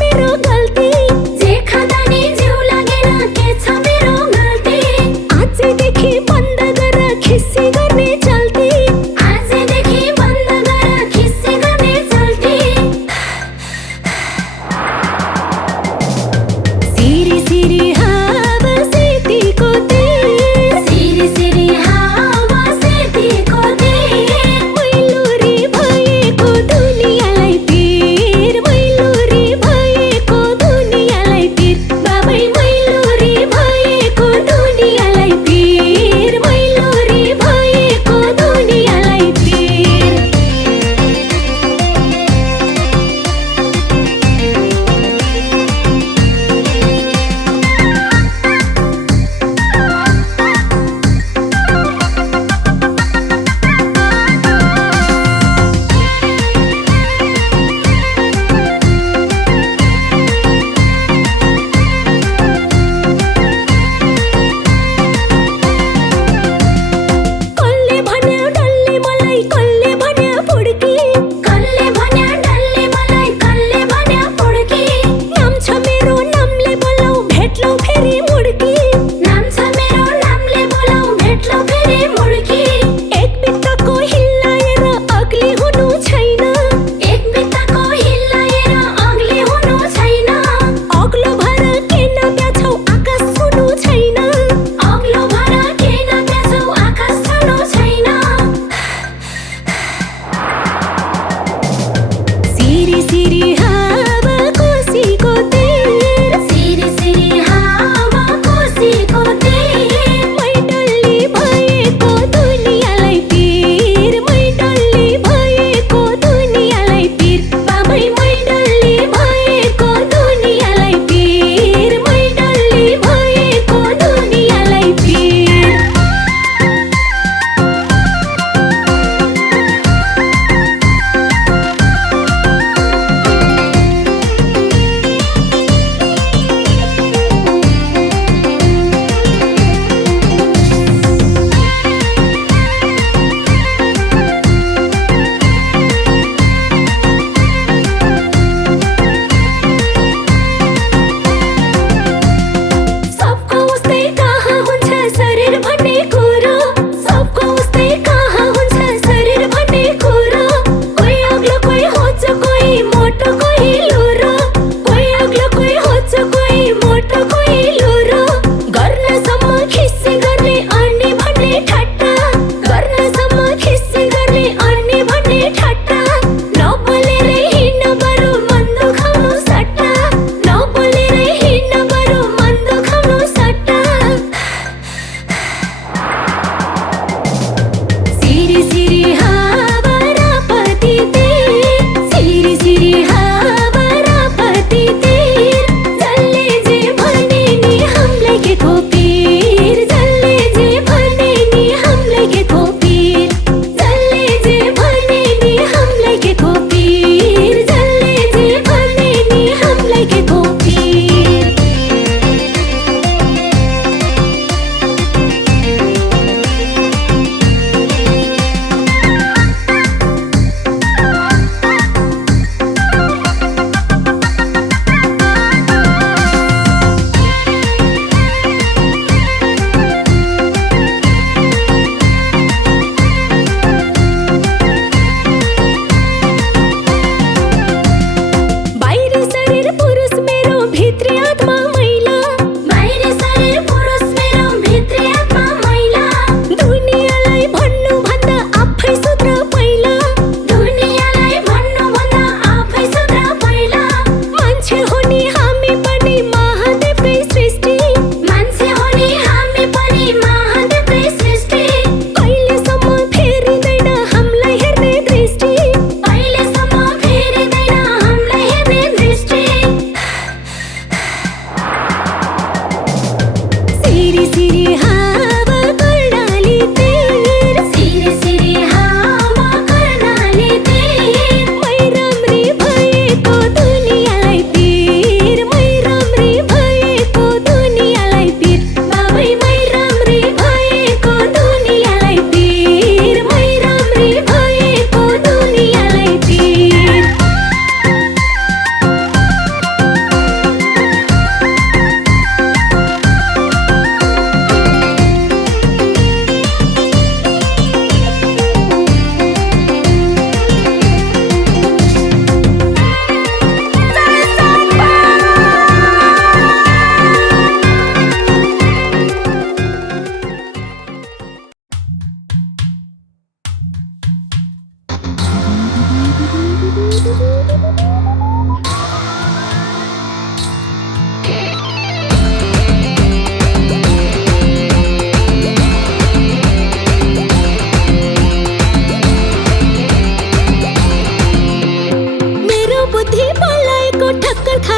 मेरो गल्ती जे खाँदा नि जिउ लागेन के छ मेरो गल्ती आजदेखि बन्द गर खिसी गर्ने चल्ती आजदेखि बन्द गर खिसी गर्ने चल्ती सिरी सिरी हावा सेतीको तेल सिरी सिरी हावा सेतीको तेल मैलोरी भएको दुनियाँलाई तेर मैलोरी भएको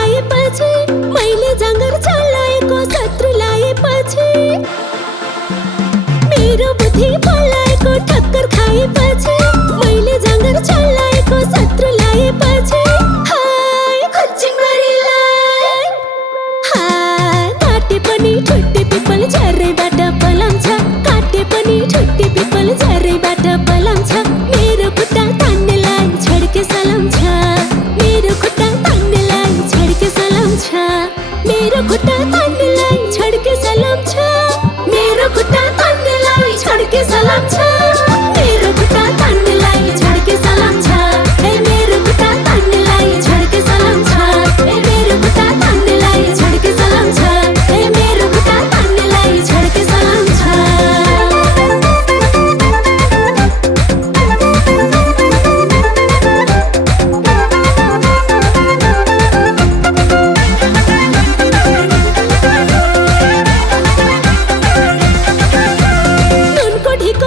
लाएपछि मैले जाँगर चलाएको शत्रु लाएपछि मेरो बुद्धि पलाएको ठक्कर खाएपछि मैले जाँगर चलाएको शत्रु लाएपछि हाय खुच्चिङमारीलाई काटे पनि ठुटे पिपल झरैबाट पलाउँछ काटे पनि ठुटे पिपल झरैबाट पलाउँछ मेरो खुट्टा तान्नेलाई छड्के सलाउँछ मेरो खुट्टा तान्नेलाई छड्के सलाउँछ मेरो खुट्टा तान्नेलाई छड्के सलाउँछ मेरो खुट्टा तान्नेलाई छड्के सलाउँछ मेरो खुट्टा तान्नेलाई छड्के सलाउँछ ए मेरो खुट्टा तान्नेलाई छड्के सलाउँछ ए मेरो खुट्टा तान्नेलाई छड्के सलाउँछ ए मेरो खुट्टा तान्नेलाई छड्के सलाउँछ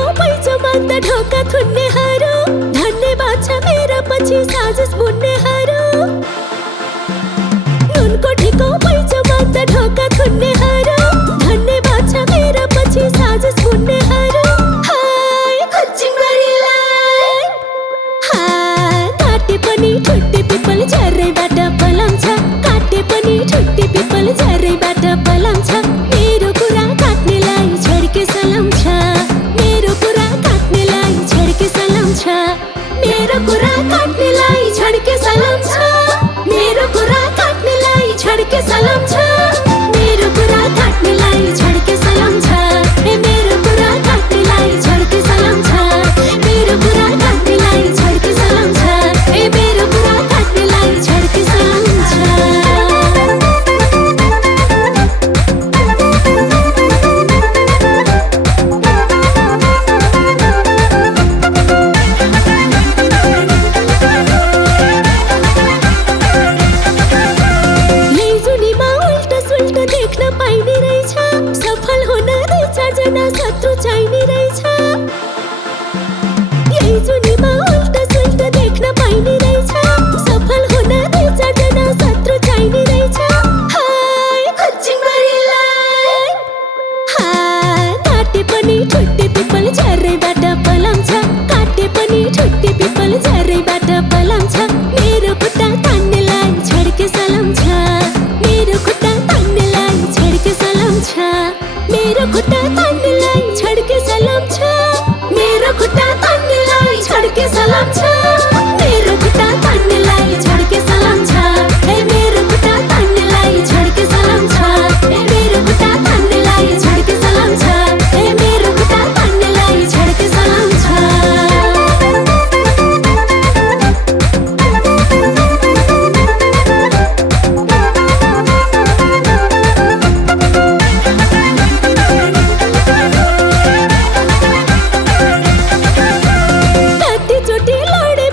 ढोका थुन्नेहरू धन्यवाद छ मेरा पछि साजिस बुन्नेहरू नुनको ठिको पैसो माग्दा ढोका थुन्नेहरू धन्यवाद छ मेरा पछि साजिस बुन्नेहरू हाय खुच्चिङमारीलाई काटे पनि ठुटे पिपल झरैबाट पलाउँछ काटे पनि ठुटे पिपल झरैबाट पलाउँछ मेरो कुरा काट्नेलाई छड्के सलाउँछ मेरो कुरा काट्नेलाई छड्के सलाउँछ मेरो कुरा काट्नेलाई छड्के सलाउँछ मेरो कुरा काट्नेलाई छड्के सलाउँछ मेरो कुरा काट्नेलाई छड्के सलाउँछ ए मेरो कुरा काट्नेलाई छड्के सलाउँछ मेरो कुरा काट्नेलाई छड्के सलाउँछ ए मेरो कुरा काट्नेलाई छड्के सलाउँछ सफल हुन दुई चारजना शत्रु चाहिने रहेछ यही जुनीमा उल्टा सुल्टा देख्न पाइने रहेछ सफल हुन दुई चारजना शत्रु चाहिने रहेछ हाय खुच्चिङमारीलाई काटे पनि ठुटे पिपल झरैबाट पलाउँछ काटे पनि ठुटे पिपल झरैबाट पलाउँछ मेरो खुट्टा तान्नेलाई छड्के सलाउँछ मेरो खुट्टा तान्नेलाई छड्के सलाउँछ मेरो खुट्टा तान्नेलाई छड्के सलाउँछ मेरो खुट्टा तान्नेलाई छड्के सलाउँछ मेरो खुट्टा तान्नेलाई छड्के सलाउँछ ए मेरो खुट्टा तान्नेलाई छड्के सलाउँछ ए मेरो खुट्टा तान्नेलाई छड्के सलाउँछ ए मेरो खुट्टा तान्नेलाई छड्के सलाउँछ कतिचोटि लडे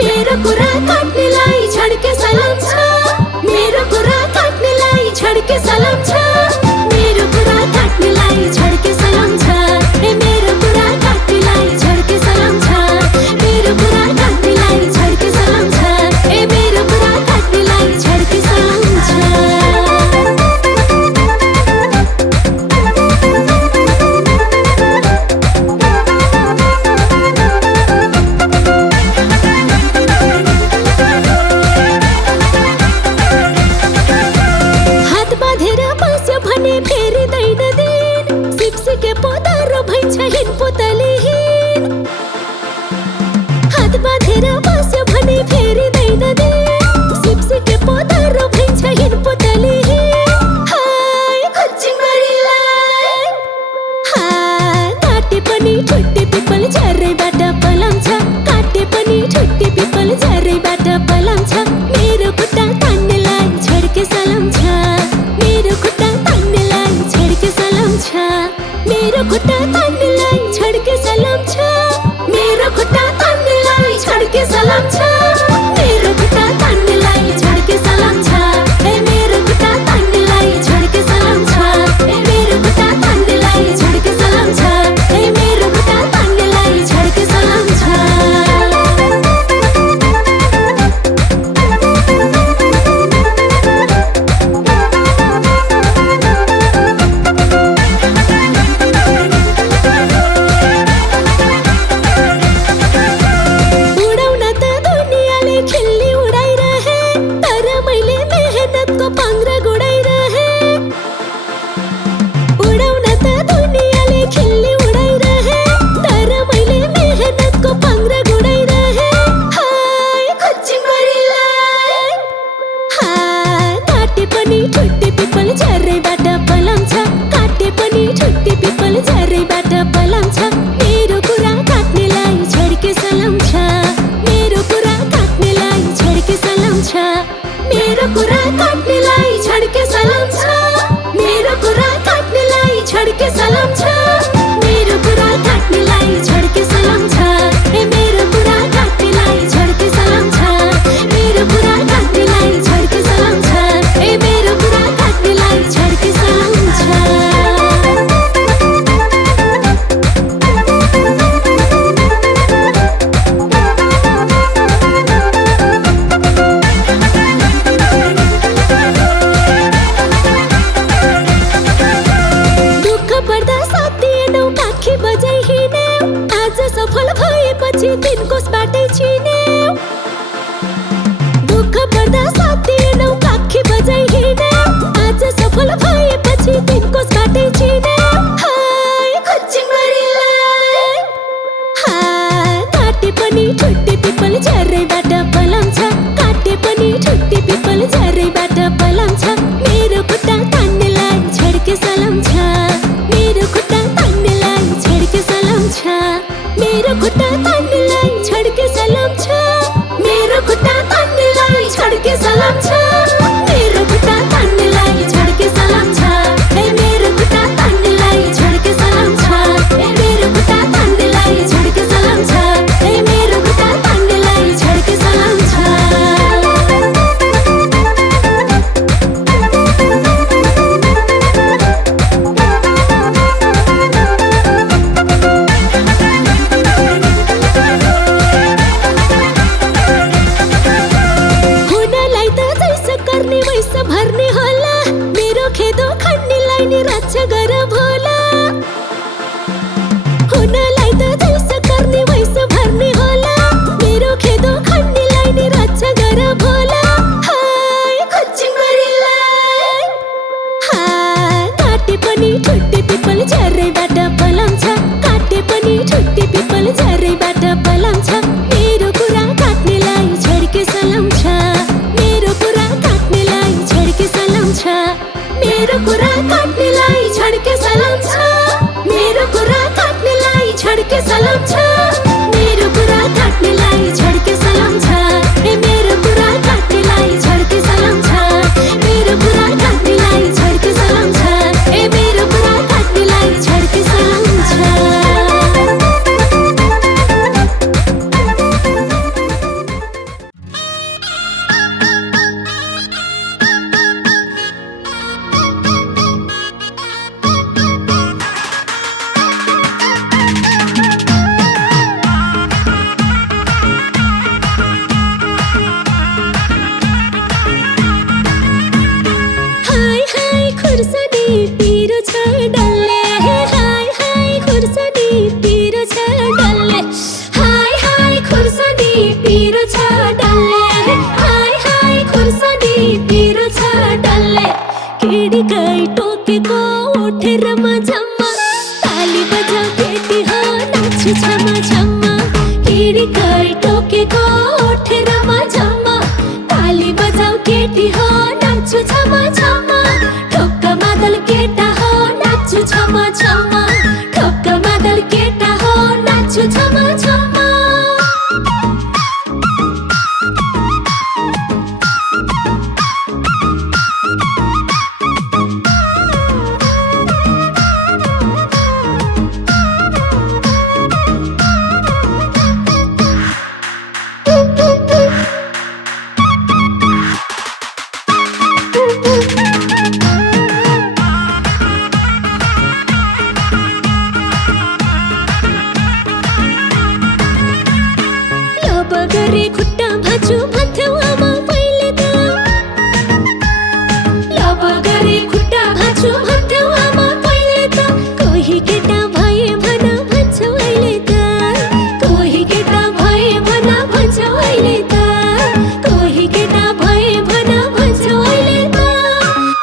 मेरो कुरा काट्नेलाई छड्के सलाम छ मेरो कुरा काट्नेलाई छड्के सलाम छ मेरो कुरा काट्नेलाई छड्के सलाम छ ए मेरो कुरा काट्नेलाई छड्के सलाम छ मेरो कुरा काट्नेलाई छड्के सलाम छ ए मेरो कुरा काट्नेलाई छड्के सलाम छ मेरो खुट्टा तान्नेलाई छड्के सलाम छ मेरो खुट्टा तान्नेलाई छड्के सलाम छ मेरो खुट्टा तान्नेलाई छड्के सलाम छ ए मेरो खुट्टा तान्नेलाई छड्के सलाम छ ए मेरो खुट्टा तान्नेलाई छड्के सलाम छ ए मेरो खुट्टा तान्नेलाई छड्के सलाम छ मेरो कुरा काट्नेलाई छड्के सलाम छ मेरो कुरा काट्नेलाई छड्के सलाम छ मेरो कुरा काट्नेलाई छड्के सलाम छ ए मेरो कुरा काट्नेलाई छड्के सलाम छ मेरो कुरा काट्नेलाई छड्के सलाम छ ए मेरो कुरा काट्नेलाई छड्के सलाम छ दिनको बाटै चिन्यौ दुःख पर्दा साथ दिएनौ काखी बजाइ हिँड्यौ आज सफल भएपछि दिनको बाटै चिन्यौ हाय खुच्चिमरीलाई काटे पनि छुट्टी पिपल झरैबाट पलाउँछ काटे पनि छुट्टी पिपल झरैबाट पलाउँछ मेरो खुट्टा तान्नेलाई छड्के सलाम छ मेरो खुट्टा तान्नेलाई छड्के सलाम छ मेरो खुट्टा तान्नेलाई छड्के सलाम छ मेरो खुट्टा तान्नेलाई छड्के सलाम छ मेरो खुट्टा तान्नेलाई छड्के सलाम छ ए मेरो खुट्टा तान्नेलाई छड्के सलाम छ ए मेरो खुट्टा तान्नेलाई छड्के सलाम छ ए मेरो खुट्टा तान्नेलाई छड्के सलाम छ मेरो कुरा काट्नेलाई छड्के सलाम छ मेरो कुरा काट्नेलाई छड्के सलाम छ मेरो कुरा काट्नेलाई छड्के सलाम छ ए मेरो कुरा काट्नेलाई छड्के सलाम छ मेरो कुरा काट्नेलाई छड्के सलाम छ ए मेरो कुरा काट्नेलाई छड्के सलाम छ गरे खुट्टा भाँचु भन्थ्यौ आमा पहिले त लब गरे खुट्टा भाँचु भन्थ्यौ आमा पहिले त कोही केटा भए भन भन्छौ अहिले त कोही केटा भए भन भन्छौ अहिले त कोही केटा भए भन भन्छौ अहिले त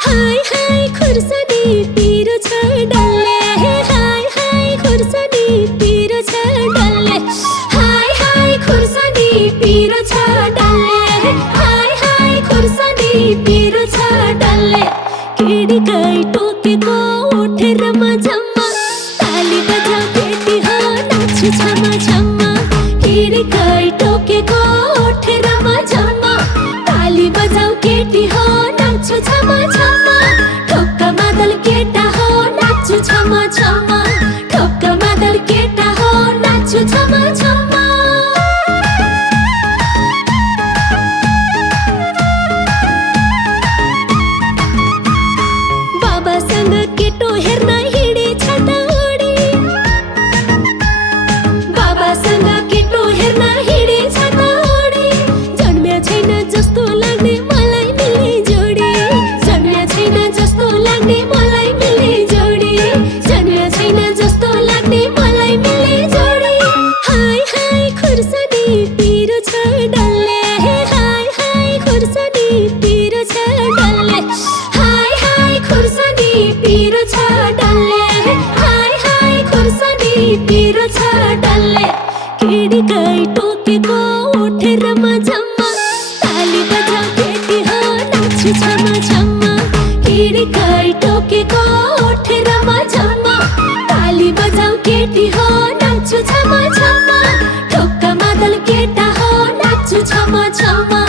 हाय हाय खुर्सानी पिरो छ डल्ले हाय हाय खुर्सानी पिरो छ डल्ले हाय हाय खुर्सानी पिरो छ डल्ले हाय हाय खुर्सानी पिरो छ डल्ले किडीकै टोकेको उठेर मझम्मा ताली बजाऊ केटी हो नाच्छु छमा छमा किडीकै टोकेको उठेर मझम्मा ताली बजाऊ केटी हो नाच्छु छमा छमा ठोक्क मादल केटा हो नाच्छु छमा छमा ठोक्क मादल केटा हो नाच्छु छमा छमा बाबासँग केटो हेर्न हिँडेछ त उडी बाबासँग केटो हेर्न हिँडेछ त उडी जन्म्या छैन जस्तो लाग्ने मलाई मिल्ने जोडी जन्म्या छैन जस्तो लाग्ने मलाई मिल्ने जोडी जन्म्या छैन जस्तो लाग्ने मलाई मिल्ने जोडी हाय हाय खुर्सानी पिरो छ डल्ले हाय हाय खुर्सानी पिरो छ डल्ले हाय हाय खुर्सानी पिरो छ डल्ले हाय हाय खुर्सानी पिरो छ डल्ले किडीकै टोकेको उठेर मझम्मा ताली बजाऊ केटी हो नाच्छु छमा छमा किडीकै टोकेको उठेर मझम्मा ताली बजाऊ केटी हो नाच्छु छमा छमा ठोक्क मादल केटा हो नाच्छु छमा छमा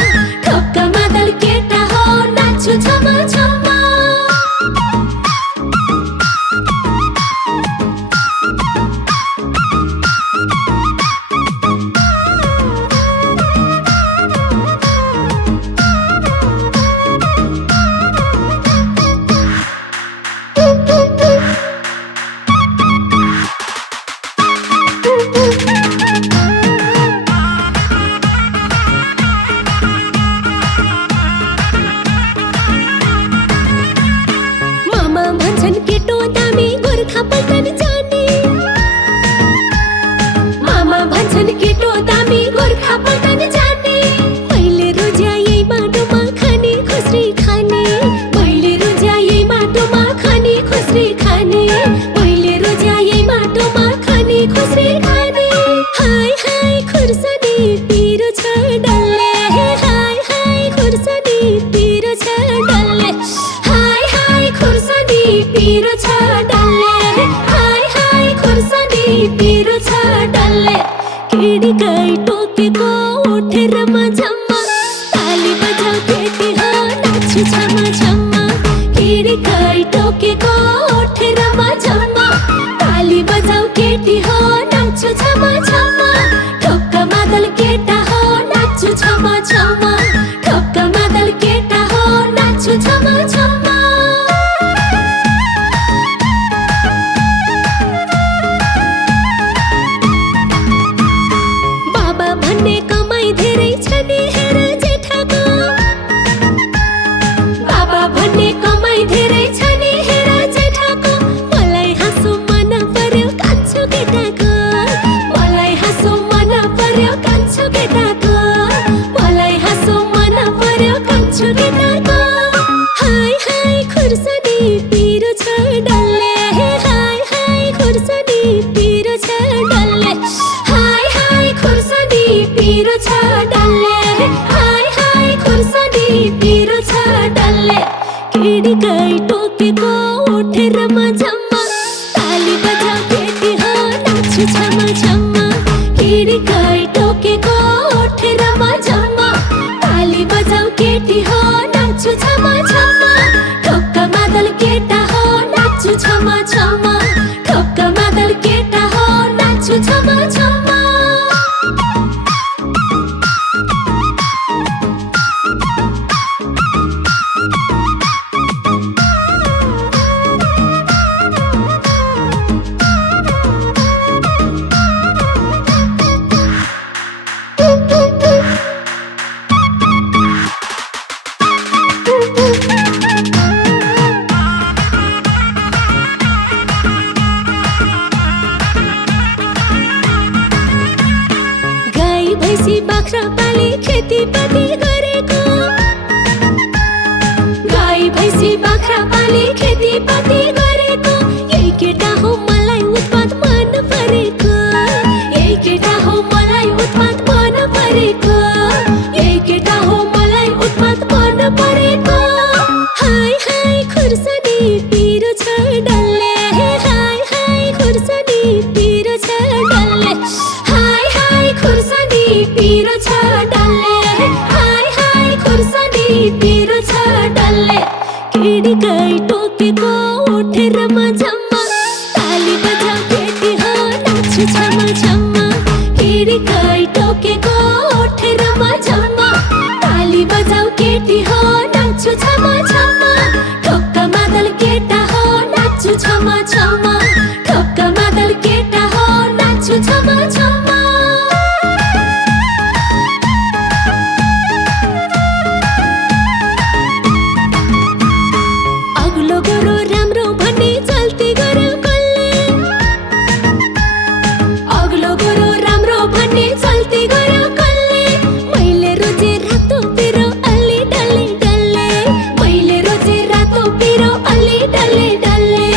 ठोक्क मादल केटा हो नाच्छु छमा छमा मामा भन्छन् केटो दामी गोर्खा पल्टन जाने मामा भन्छन् केटो दामी गोर्खा पल्टन जाने मैले रोज्या यही बाटोमा खाने खुस्री खाने मैले रोज्या यही बाटोमा खाने खुस्री खाने मैले रोज्या यही बाटोमा खाने खुस्री खाने हाय हाय खुर्सानी पिरो छ डल्ले हाय हाय खुर्सानी पिरो छ डल्ले हाय हाय खुर्सानी पिरो छ डल्ले हाय हाय खुर्सानी पिरो छ डल्ले किडीकै टोकेको उठेर मझम्मा ताली बजाऊ केटी हो नाच्छु छमा छमा किडीकै टोकेको उठेर मझम्मा ताली बजाऊ केटी हो नाच्छु छमा छमा ठोक्क मादल केटा हो नाच्छु छमा छमा ठोक्क मादल केटा हो नाच्छु छमा छमा बाबा भन्ने कमाइ धेरै छ नि हेर जेठाको बाबा भन्ने कमाइ धेरै छ नि हेर जेठाको मलाई हाँसो मन पर्यो कान्छो केटाको मलाई हाँसो मन पर्यो कान्छो केटाको मलाई हाँसो पाली खेतीपाती गरेको गाई भैँसी बाख्रा पाली खेतीपाती गरेको यही केटा हो मलाई उत्पात मन परेको यही केटा हो मलाई उत्पात मन परेको यही केटा हो मलाई उत्पात मन परेको हाय हाय खुर्सानी पिरो छ डल्ले हाय हाय खुर्सानी पिरो छ डल्ले हाय हाय खुर्सानी पिरो छ डल्ले हाय हाय खुर्सानी पिरो छ डल्ले केडी गाई टोकेको उठेर मझम्मा ताली बजाऊ केटी हो नाच्छु छम छम केडी गाई टोकेको उठेर मझम्मा ताली बजाऊ केटी हो नाच्छु छम छम ठोक्का मादल केटा हो नाच्छु छम छम ठोक्का मादल केटा हो नाच्छु छम छम अग्लो गोरो राम्रो भन्ने चल्ती गर्यो कसले अग्लो गोरो राम्रो भन्ने चल्ती गर्यो कसले मैले रोजे रातो पिरो अलि डल्ले डल्ले मैले रोजे रातो पिरो अलि डल्ले डल्ले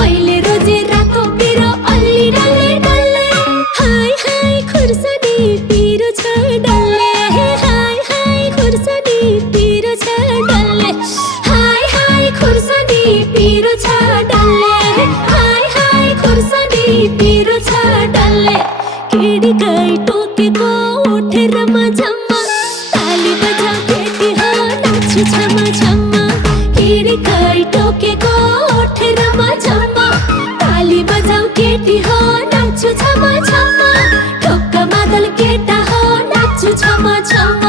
मैले रोजे रातो पिरो अलि डल्ले डल्ले हाय हाय खुर्सानी पिरो छ डल्ले हाय हाय खुर्सानी पिरो छ डल्ले हाय हाय खुर्सानी पिरो छ डल्ले हाय हाय खुर्सानी पिरो छ डल्ले केडी गाई टोकेको उठेर मझम्मा ताली बजाऊ केटी हो नाच्छु छम छम केडी गाई टोकेको उठेर मझम्मा ताली बजाऊ केटी हो नाच्छु छम छम ठोक्का मादल केटा हो नाच्छु छम छम